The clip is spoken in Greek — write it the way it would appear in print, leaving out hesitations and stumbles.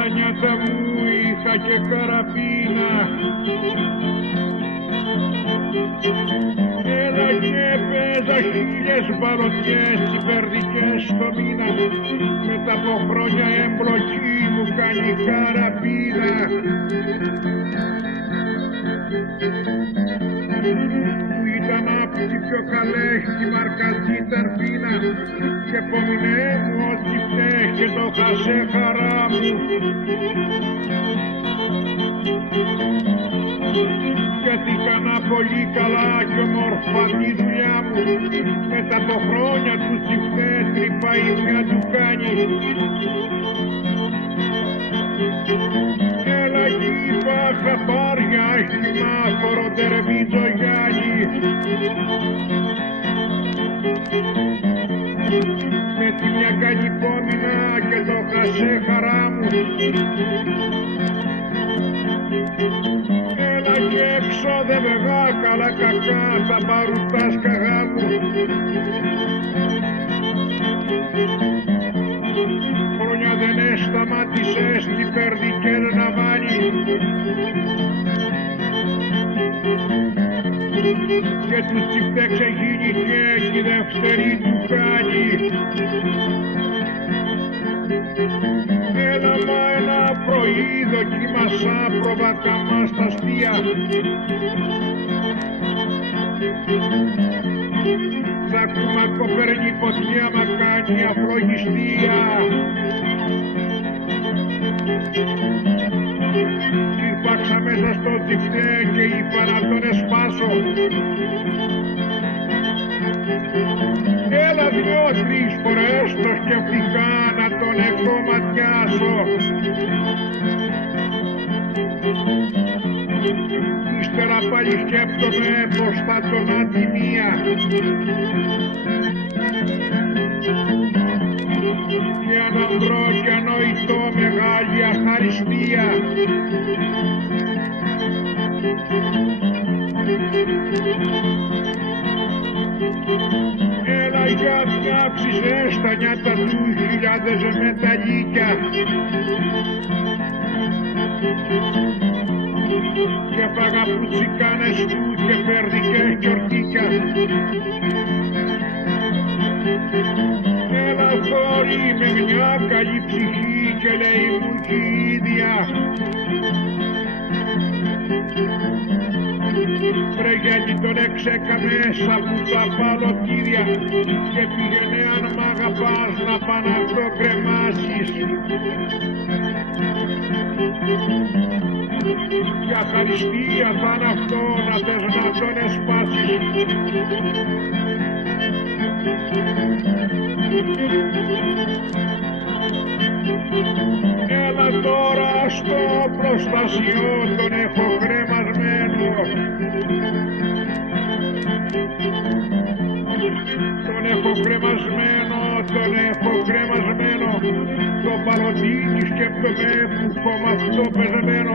στα νιάτα μου είχα και καραπίνα. Έλα και παίζα 1000 μπαλωτιές τσιπερδικές στο μήνα. Μετά από χρόνια εμπλοκή μου κάνει καραπίνα. Που ήταν απ' τη πιο καλέχτη μαρκατή τερπίνα και πομεινέ μου ότι φταίει και το χασέ χαρά μου. Γιατί έκανα πολύ καλά και όμορφα τη δουλειά μου. Μετά από χρόνια του τσιφτέ τρύπα η μια του κάνει. Έλα εκεί πάχα πάρια άσχημα φοροντερεμίτζο Γιάννη. Με τη μια κάνει πόμινα και το χασέ χαρά μου. Έλα και έξω δε βεγά καλά κακά τα μπαρουτά σκαγά μου. Χρόνια δεν σταμάτησες τι περδικές να βάλει. Και τους τσιφτέ ξεγίνει και έχει δεύτερη του κάνει. Έλα μα ένα πρωί δοκίμασα προβαταμά στα αστεία. Τα κουμακό παίρνει ποτιά μα κάνει αφλογιστία. Ήρπαξα μέσα στο τσιφτέ και είπα να τον εσπάσω. Έλα 2-3 φορές το σκεφτικά να τον εκκομματιάσω. Ύστερα πάλι σκέπτομαι πως θα τον αντιμία. Και έναν βρω και ανοητώ μεγάλη αχαριστία. Έλα για φτιάξεις στα νιάτα του 1000 μεταλλίκια. Και παγαπουτσικάνες του και περδικές γιορτίκια. Έλα θόρη με μια καλή ψυχή και λέει μου κι η ίδια. Βρε γιατί τον έξεκα μέσα από τα παλωτήρια και πήγαινε αν μ' αγαπάς να πά' να το κρεμάσεις. Και αχαριστία θα είναι αυτό να θες να τον εσπάσεις. Έλα τώρα στο προστασιό τον έχω κρεμασμένο. Τον έχω κρεμασμένο, το παλωτίνι σκέπτομαι που έχω μ' αυτό πεσμένο.